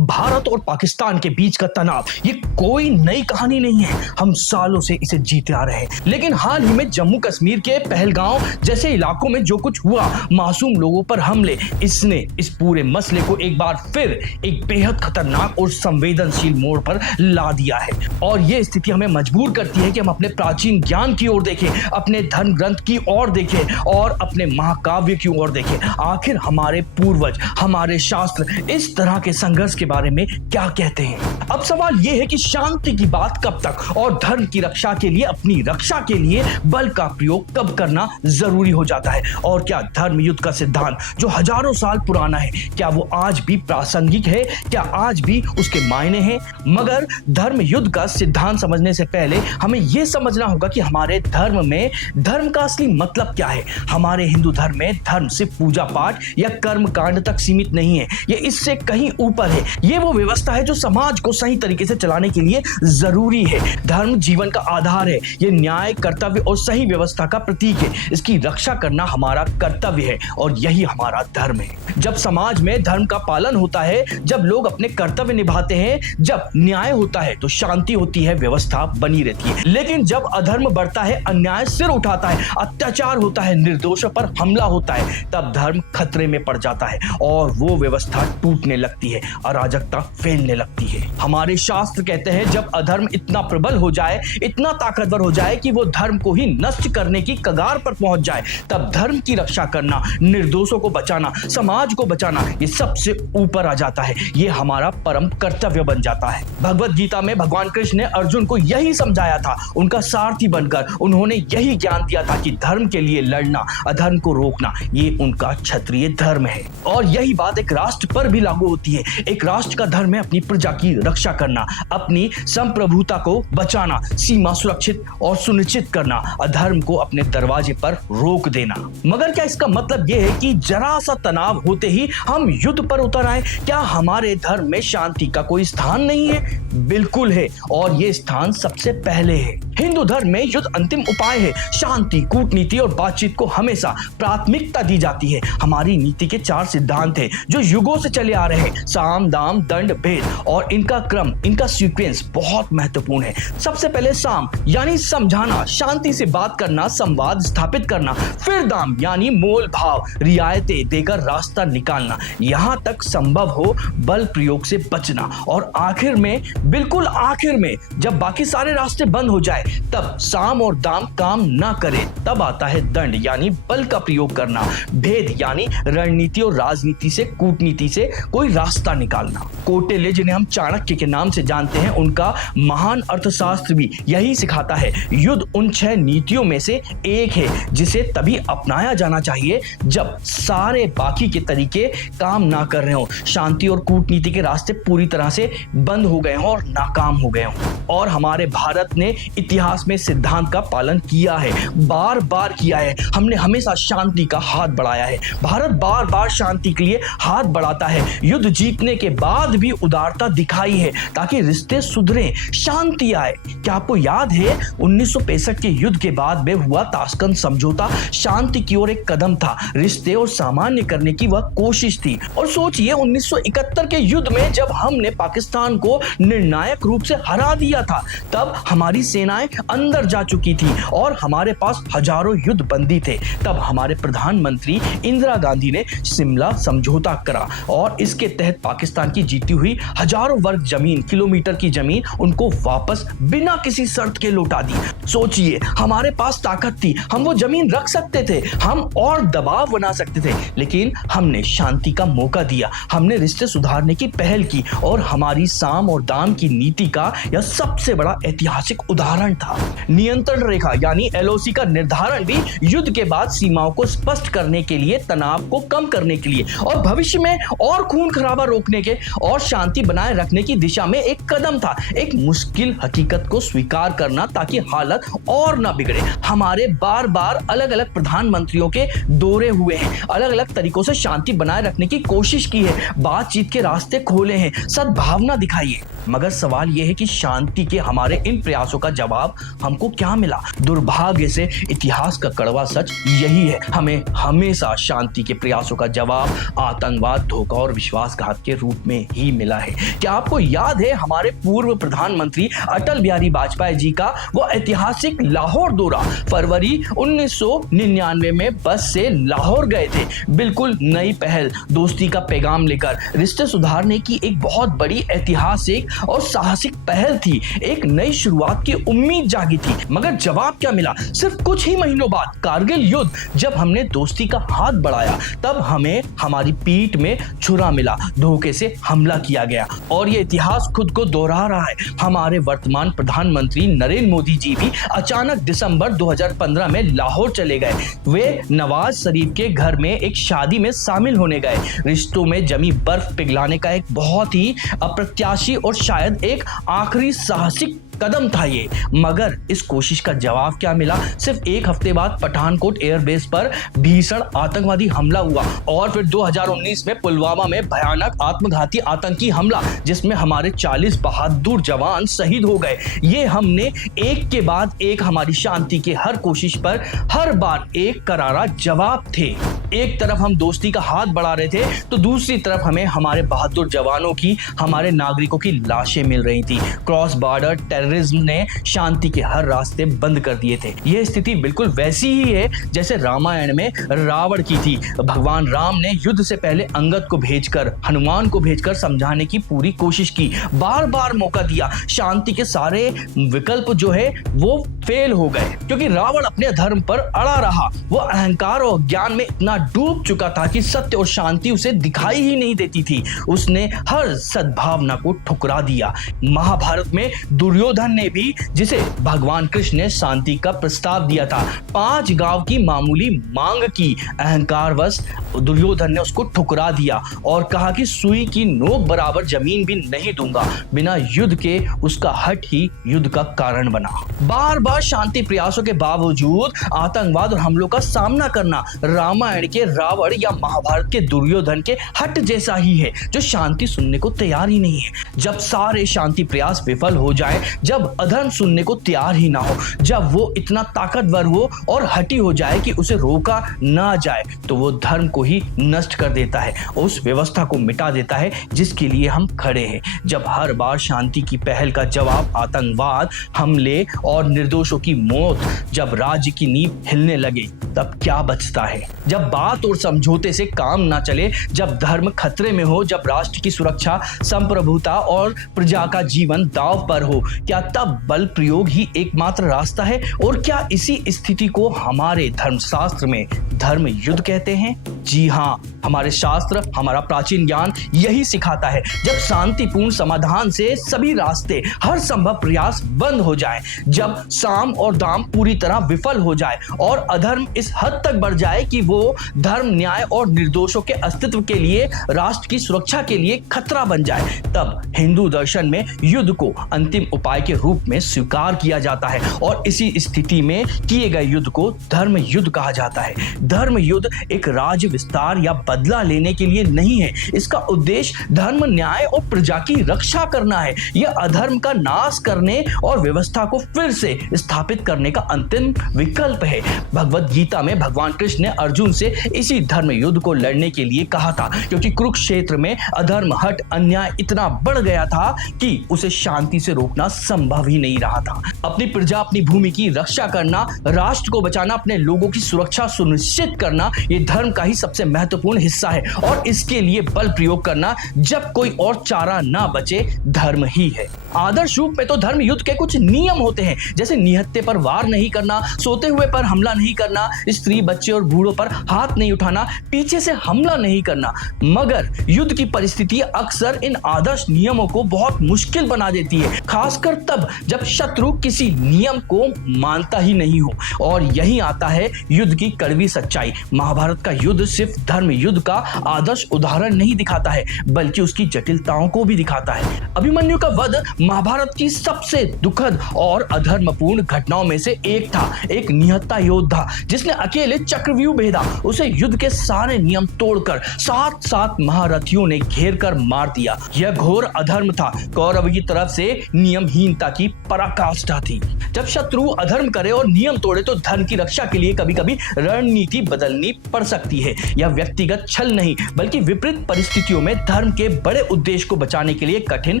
भारत और पाकिस्तान के बीच का तनाव ये कोई नई कहानी नहीं है। हम सालों से इसे जीते आ रहे हैं, लेकिन हाल ही में जम्मू कश्मीर के पहलगांव जैसे इलाकों में जो कुछ हुआ, मासूम लोगों पर हमले, इसने इस पूरे मसले को एक बार फिर एक बेहद खतरनाक और संवेदनशील मोड़ पर ला दिया है। और ये स्थिति हमें मजबूर करती है कि हम अपने प्राचीन ज्ञान की ओर देखें, अपने धर्म ग्रंथ की ओर देखें और अपने महाकाव्य की ओर देखें। आखिर हमारे पूर्वज, हमारे शास्त्र इस तरह के संघर्ष के बारे में क्या कहते हैं। अब सवाल यह है कि शांति की बात कब तक और धर्म की रक्षा के लिए, अपनी रक्षा के लिए बल का प्रयोग कब करना जरूरी हो जाता है। और क्या धर्म युद्ध का सिद्धांत जो हजारों साल पुराना है, क्या वो आज भी प्रासंगिक है, क्या आज भी उसके मायने हैं। मगर धर्म युद्ध का सिद्धांत समझने से पहले हमें यह समझना होगा कि हमारे धर्म में धर्म का असली मतलब क्या है। हमारे हिंदू धर्म में धर्म सिर्फ पूजा पाठ या कर्म कांड तक सीमित नहीं है, ये इससे कहीं ऊपर है। ये वो व्यवस्था है जो समाज को सही तरीके से चलाने के लिए जरूरी है। धर्म जीवन का आधार है, ये न्याय, कर्तव्य और सही व्यवस्था का प्रतीक है। इसकी रक्षा करना हमारा कर्तव्य है और यही हमारा धर्म है। जब समाज में धर्म का पालन होता है, जब लोग अपने कर्तव्य निभाते हैं, जब न्याय होता है तो शांति होती है, व्यवस्था बनी रहती है। लेकिन जब अधर्म बढ़ता है, अन्याय सिर उठाता है, अत्याचार होता है, निर्दोषों पर हमला होता है, तब धर्म खतरे में पड़ जाता है और वो व्यवस्था टूटने लगती है, अराजकता फैलने लगती है। हमारे शास्त्र कहते हैं जब अधर्म इतना प्रबल हो जाए, इतना ताकतवर हो जाए कि वो धर्म को ही नष्ट करने की कगार पर पहुंच जाए, तब धर्म की रक्षा करना, निर्दोषों को बचाना, समाज को बचाना, ये सबसे ऊपर आ जाता है। ये हमारा परम कर्तव्य बन जाता है। भगवत गीता में भगवान कृष्ण ने अर्जुन को यही समझाया था। उनका सारथी बनकर उन्होंने यही ज्ञान दिया था कि धर्म के लिए लड़ना, अधर्म को रोकना, ये उनका क्षत्रिय धर्म है। और यही बात एक राष्ट्र पर भी लागू होती है। एक राष्ट्र का धर्म है अपनी प्रजा की रक्षा करना, अपनी संप्रभुता को बचाना, सीमा सुरक्षित और सुनिश्चित करना, अधर्म को अपने दरवाजे पर रोक देना। मगर क्या इसका मतलब यह है कि जरा सा तनाव होते ही हम युद्ध पर उतर आए? क्या हमारे धर्म में शांति का कोई स्थान नहीं है? बिल्कुल है, और ये स्थान सबसे पहले है। हिंदू धर्म में युद्ध अंतिम उपाय है। शांति, कूटनीति और बातचीत को हमेशा प्राथमिकता दी जाती है। हमारी नीति के 4 सिद्धांत हैं जो युगों से चले आ रहे हैं, साम, दाम, दंड, भेद, और इनका क्रम, इनका सीक्वेंस बहुत महत्वपूर्ण है। सबसे पहले साम यानी समझाना, शांति से बात करना, संवाद स्थापित करना। फिर दाम यानी मोल भाव, रियायतें देकर रास्ता निकालना, यहां तक संभव हो बल प्रयोग से बचना। और आखिर में, बिल्कुल आखिर में, जब बाकी सारे रास्ते बंद हो जाए, तब साम और दाम काम ना करे, तब आता है दंड यानी बल का प्रयोग करना, भेद यानी रणनीति और राजनीति से, कूटनीति से कोई रास्ता निकालना। कौटिल्य, जिन्हें हम चाणक्य के नाम से जानते हैं, उनका महान अर्थशास्त्र भी यही सिखाता है। युद्ध उन 6 नीतियों में से एक है जिसे तभी अपनाया जाना चाहिए जब सारे बाकी के तरीके काम ना कर रहे हो, शांति और कूटनीति के रास्ते पूरी तरह से बंद हो गए हों और नाकाम हो गए हों। और हमारे भारत ने इतिहास में सिद्धांत का पालन किया है, बार बार किया है। हमने हमेशा शांति का हाथ बढ़ाया है। भारत बार बार शांति के लिए हाथ बढ़ाता है। युद्ध जीतने के बाद भी उदारता दिखाई है ताकि रिश्ते सुधरें, शांति आए। क्या आपको याद है 1965 के युद्ध के बाद में हुआ ताशकंद समझौता शांति की ओर एक कदम था, रिश्ते और सामान्य करने की वह कोशिश थी। और सोचिए 1971 के युद्ध में जब हमने पाकिस्तान को निर्णायक रूप से हरा दिया था, तब हमारी सेनाएं अंदर जा चुकी थी और हमारे पास हजारों युद्ध बंदी थे। तब हमारे प्रधानमंत्री इंदिरा गांधी ने शिमला समझौता करा और इसके तहत पाकिस्तान की जीती हुई हजारों वर्ग जमीन, किलोमीटर की जमीन उनको वापस बिना किसी शर्त के लौटा दी। सोचिए, हमारे पास ताकत थी, हम वो जमीन रख सकते थे, हम और दबाव बना सकते थे, लेकिन हमने शांति का मौका दिया, हमने रिश्ते सुधारने की पहल की और हमारी साम और दाम की नीति का यह सबसे बड़ा ऐतिहासिक उदाहरण था। नियंत्रण रेखा यानी LOC का निर्धारण भी युद्ध के बाद सीमाओं को स्पष्ट करने के लिए, तनाव को कम करने के लिए और भविष्य में और खून खराबा रोकने के और शांति बनाए रखने की दिशा में एक कदम था। एक मुश्किल हकीकत को स्वीकार करना ताकि हालत और ना बिगड़े। हमारे बार बार अलग अलग प्रधानमंत्रियों के दौरे हुए हैं, अलग अलग तरीकों से शांति बनाए रखने की कोशिश की है, बातचीत के रास्ते खोले हैं, सद्भावना दिखाई है। मगर सवाल यह है कि शांति के हमारे इन प्रयासों का जवाब जवाब हमको क्या मिला? दुर्भाग्य से इतिहास का कड़वा सच यही है, हमें हमेशा शांति के प्रयासों का जवाब आतंकवाद, धोखा और विश्वासघात के रूप में ही मिला है। क्या आपको याद है हमारे पूर्व प्रधानमंत्री अटल बिहारी वाजपेयी जी का वो ऐतिहासिक लाहौर दौरा? फरवरी 1999 में बस से लाहौर गए थे, बिल्कुल नई पहल, दोस्ती का पैगाम लेकर। रिश्ते सुधारने की एक बहुत बड़ी ऐतिहासिक और साहसिक पहल थी, एक नई शुरुआत की उम्मीद जागी थी। मगर जवाब क्या मिला? सिर्फ कुछ ही महीनों बाद कारगिल युद्ध, जब हमने दोस्ती का हाथ बढ़ाया तब हमें हमारी पीठ में छुरा मिला, धोखे से हमला किया गया। और ये इतिहास खुद को दोहरा रहा है। हमारे वर्तमान प्रधानमंत्री नरेंद्र मोदी जी भी अचानक दिसंबर 2015 में लाहौर चले गए। वे नवाज शरीफ के घर में एक शादी में शामिल होने गए। रिश्तों में जमी बर्फ पिघलाने का एक बहुत ही अप्रत्याशित और शायद एक आखिरी साहसिक कदम था ये। मगर इस कोशिश का जवाब क्या मिला? सिर्फ एक हफ्ते बाद पठानकोट एयरबेस पर भीषण आतंकवादी हमला हुआ और फिर 2019 में पुलवामा में भयानक आत्मघाती आतंकी हमला, जिसमें हमारे 40 बहादुर जवान शहीद हो गए। ये हमने एक के बाद एक हमारी शांति के हर कोशिश पर हर बार एक करारा जवाब थे। एक तरफ हम दोस्ती का हाथ बढ़ा रहे थे तो दूसरी तरफ हमें हमारे बहादुर जवानों की, हमारे नागरिकों की लाशें मिल रही थी। क्रॉस बॉर्डर टेररिज्म ने शांति के हर रास्ते बंद कर दिए थे। यह स्थिति बिल्कुल वैसी ही है जैसे रामायण में रावण की थी। भगवान राम ने युद्ध से पहले अंगद को भेजकर, हनुमान को भेजकर समझाने की पूरी कोशिश की, बार बार मौका दिया। शांति के सारे विकल्प जो है वो फेल हो गए क्योंकि रावण अपने धर्म पर अड़ा रहा। वो अहंकार और ज्ञान में इतना डूब चुका था कि सत्य और शांति उसे दिखाई ही नहीं देती थी। उसने हर सद्भावना को ठुकरा दिया। महाभारत में दुर्योधन ने भी, जिसे भगवान कृष्ण ने शांति का प्रस्ताव दिया था, 5 गांव की मामूली मांग की। अहंकारवश दुर्योधन ने उसको ठुकरा दिया और कहा कि सुई की नोक बराबर जमीन भी नहीं दूंगा। बिना युद्ध के उसका हट ही युद्ध का कारण बना। बार बार शांति प्रयासों के बावजूद आतंकवाद और हमलों का सामना करना रामायण के रावण या महाभारत के दुर्योधन के हट जैसा ही है, जो शांति सुनने को तैयार ही नहीं है। जब सारे शांति प्रयास विफल हो जाए, जब अधर्म सुनने को तैयार ही ना हो, जब वो इतना ताकतवर हो और हटी हो जाए कि उसे रोका ना जाए, तो वो धर्म को ही नष्ट कर देता है, उस व्यवस्था को मिटा देता है जिसके लिए हम खड़े हैं। जब हर बार शांति की पहल का जवाब आतंकवाद, हमले और निर्दोषों की मौत, जब राज्य की नींव हिलने लगे, तब क्या बचता है? जब बात और समझौते से काम ना चले, जब धर्म खतरे में हो, जब राष्ट्र की सुरक्षा, संप्रभुता और प्रजा का जीवन दांव पर हो, क्या तब बल प्रयोग ही एकमात्र रास्ता है? और क्या इसी स्थिति को हमारे धर्मशास्त्र में धर्म युद्ध कहते हैं? जी हाँ, हमारे शास्त्र, हमारा प्राचीन ज्ञान यही सिखाता है। जब शांतिपूर्ण समाधान से सभी रास्ते, हर संभव प्रयास बंद हो जाए, जब साम और दाम पूरी तरह विफल हो जाए और अधर्म इस हद तक बढ़ जाए कि वो धर्म, न्याय और निर्दोषों के अस्तित्व के लिए, राष्ट्र की सुरक्षा के लिए खतरा बन जाए, तब हिंदू दर्शन में युद्ध को अंतिम उपाय के रूप में स्वीकार किया जाता है। और इसी स्थिति में किए गए युद्ध को धर्म युद्ध कहा जाता है। धर्म युद्ध एक राज्य विस्तार या बदला लेने के लिए नहीं है। इसका उद्देश्य धर्म, न्याय और प्रजा की रक्षा करना है। यह अधर्म का नाश करने और व्यवस्था को फिर से स्थापित करने का अंतिम विकल्प है। भगवत गीता में भगवान कृष्ण ने अर्जुन से इसी धर्म युद्ध को लड़ने के लिए कहा था, क्योंकि कुरुक्षेत्र में अधर्म, हट, अन्याय इतना बढ़ गया था कि उसे शांति से रोकना संभव ही नहीं रहा था। अपनी प्रजा, अपनी भूमि की रक्षा करना, राष्ट्र को बचाना, अपने लोगों की सुरक्षा सुनिश्चित करना, ये धर्म का ही सबसे महत्वपूर्ण हिस्सा है। और इसके लिए बल प्रयोग करना, जब कोई और चारा ना बचे, धर्म ही है। आदर्श रूप में तो धर्म युद्ध के कुछ नियम होते हैं, जैसे निहत्थे पर वार नहीं करना, सोते हुए पर हमला नहीं करना, स्त्री, बच्चे और बूढ़ों पर हाथ नहीं उठाना, पीछे से हमला नहीं करना। मगर युद्ध की परिस्थिति अक्सर इन आदर्श नियमों को बहुत मुश्किल बना देती है, खासकर तब जब शत्रु किसी नियम को मानता ही नहीं हो। और यही आता है युद्ध की कड़वी सच्चाई। महाभारत का युद्ध सिर्फ धर्म युद्ध का आदर्श उदाहरण नहीं दिखाता है, बल्कि उसकी जटिलताओं को भी दिखाता है। अभिमन्यु का वध महाभारत की सबसे दुखद और अधर्मपूर्ण घटनाओं में से एक था। एक निहत्था योद्धा जिसने अकेले चक्रव्यूह भेदा, उसे युद्ध के सारे नियम तोड़कर 7 महारथियों ने घेर कर मार दिया। यह घोर अधर्म था, कौरव की तरफ से नियमहीनता की पराकाष्ठा थी। जब शत्रु अधर्म करे और नियम तोड़े तो धर्म की रक्षा के लिए कभी कभी रणनीति बदलनी पड़ सकती है। यह व्यक्तिगत छल नहीं बल्कि विपरीत परिस्थितियों में धर्म के बड़े उद्देश्य को बचाने के लिए कठिन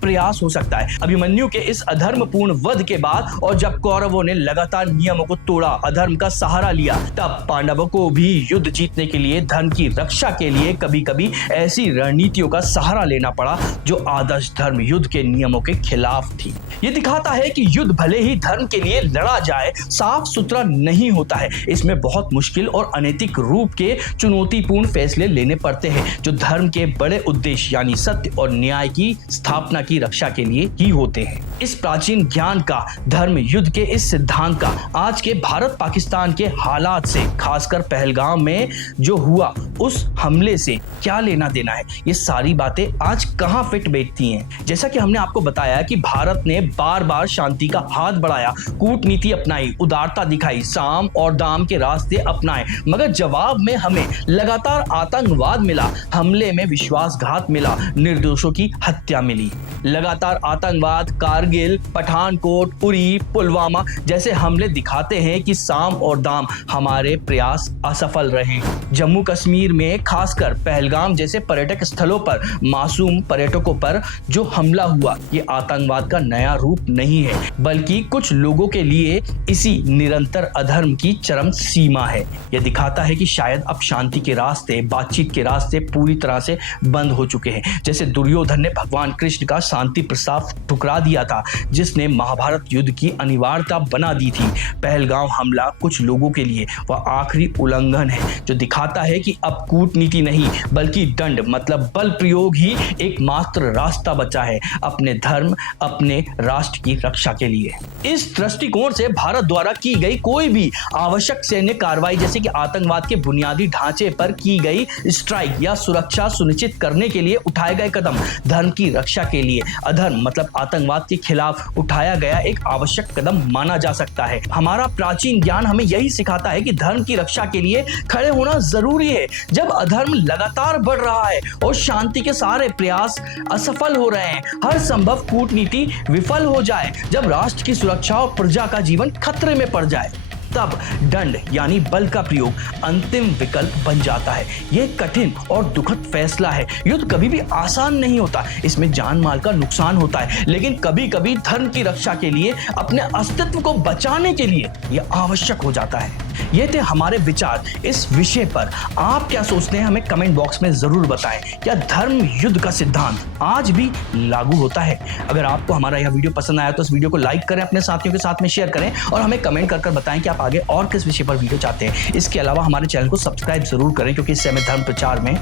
प्रयास हो सकता है। अभिमन्यु के इस अधर्मपूर्ण वध के बाद और जब कौरवों ने लगातार नियमों को तोड़ा, अधर्म का सहारा लिया, तब पांडवों को भी युद्ध जीतने के लिए धर्म की रक्षा के लिए कभी कभी ऐसी रणनीतियों का सहारा लेना पड़ा जो आदर्श धर्म युद्ध के नियमों के खिलाफ थी। ये दिखाता है कि युद्ध भले ही धर्म के लिए लड़ा जाए, साफ सुथरा नहीं होता है। इसमें बहुत मुश्किल और अनैतिक रूप के चुनौतीपूर्ण फैसले लेने पड़ते हैं जो धर्म के बड़े उद्देश्य यानी सत्य और न्याय की स्थापना की रक्षा के लिए ही होते हैं। इस प्राचीन ज्ञान का, धर्म युद्ध के इस सिद्धांत का आज के भारत पाकिस्तान के हालात से, खासकर पहलगाम में जो हुआ उस हमले से क्या लेना देना है, ये सारी बातें आज कहां फिट बैठती हैं। जैसा कि हमने आपको बताया कि भारत ने बार बार शांति का हाथ बढ़ाया, कूटनीति अपनाई, उदारता दिखाई, साम और दाम के रास्ते अपनाए, मगर जवाब में हमें लगातार आतंकवाद मिला, हमले में विश्वासघात मिला, निर्दोषों की हत्या मिली। लगातार आतंकवाद, कारगिल, पठानकोट, उरी, पुलवामा जैसे हमले दिखाते हैं कि साम और दाम हमारे प्रयास असफल रहे। जम्मू कश्मीर में खासकर पहलगाम जैसे पर्यटक स्थलों पर मासूम पर्यटकों पर जो हमला हुआ, ये आतंकवाद का नया रूप नहीं है बल्कि कुछ लोगों के लिए इसी निरंतर अधर्म की चरम सीमा है। यह दिखाता है कि शायद अब शांति के रास्ते, बातचीत के रास्ते पूरी तरह से बंद हो चुके हैं। जैसे दुर्योधन ने भगवान कृष्ण का शांति प्रस्ताव ठुकरा दिया था, जिसने महाभारत युद्ध की अनिवार्यता बना दी थी। पहलगाम हमला कुछ लोगों के लिए वह आखिरी उल्लंघन है जो दिखाता है कि अब कूटनीति नहीं बल्कि दंड मतलब बल प्रयोग ही एकमात्र रास्ता बचा है अपने धर्म, अपने राष्ट्र की रक्षा के लिए। इस दृष्टिकोण से भारत द्वारा की गई कोई भी आवश्यक सैन्य कार्रवाई, जैसे कि आतंकवाद के बुनियादी ढांचे पर की गई स्ट्राइक या सुरक्षा सुनिश्चित करने के लिए उठाए गए कदम, धर्म की रक्षा के लिए, अधर्म मतलब आतंकवाद के खिलाफ उठाया गया एक आवश्यक कदम माना जा सकता है। हमारा प्राचीन ज्ञान हमें यही सिखाता है कि धर्म की रक्षा के लिए खड़े होना जरूरी है। जब अधर्म लगातार बढ़ रहा है और शांति के सारे प्रयास असफल हो रहे हैं, हर संभव कूटनीति विफल हो जाए, जब राष्ट्र की सुरक्षा और प्रजा का जीवन खतरे में पड़ जाए, तब दंड यानी बल का प्रयोग अंतिम विकल्प बन जाता है। यह कठिन और दुखद फैसला है। युद्ध कभी भी आसान नहीं होता, इसमें जान माल का नुकसान होता है, लेकिन कभी कभी धर्म की रक्षा के लिए, अपने अस्तित्व को बचाने के लिए यह आवश्यक हो जाता है। ये थे हमारे विचार इस विषय पर। आप क्या सोचते हैं हमें कमेंट बॉक्स में जरूर बताएं। क्या धर्म युद्ध का सिद्धांत आज भी लागू होता है? अगर आपको हमारा यह वीडियो पसंद आया तो इस वीडियो को लाइक करें, अपने साथियों के साथ में शेयर करें और हमें कमेंट कर बताएं कि आप आगे और किस विषय पर वीडियो चाहते हैं। इसके अलावा हमारे चैनल को सब्सक्राइब जरूर करें क्योंकि इससे हमें धर्म प्रचार में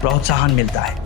प्रोत्साहन मिलता है।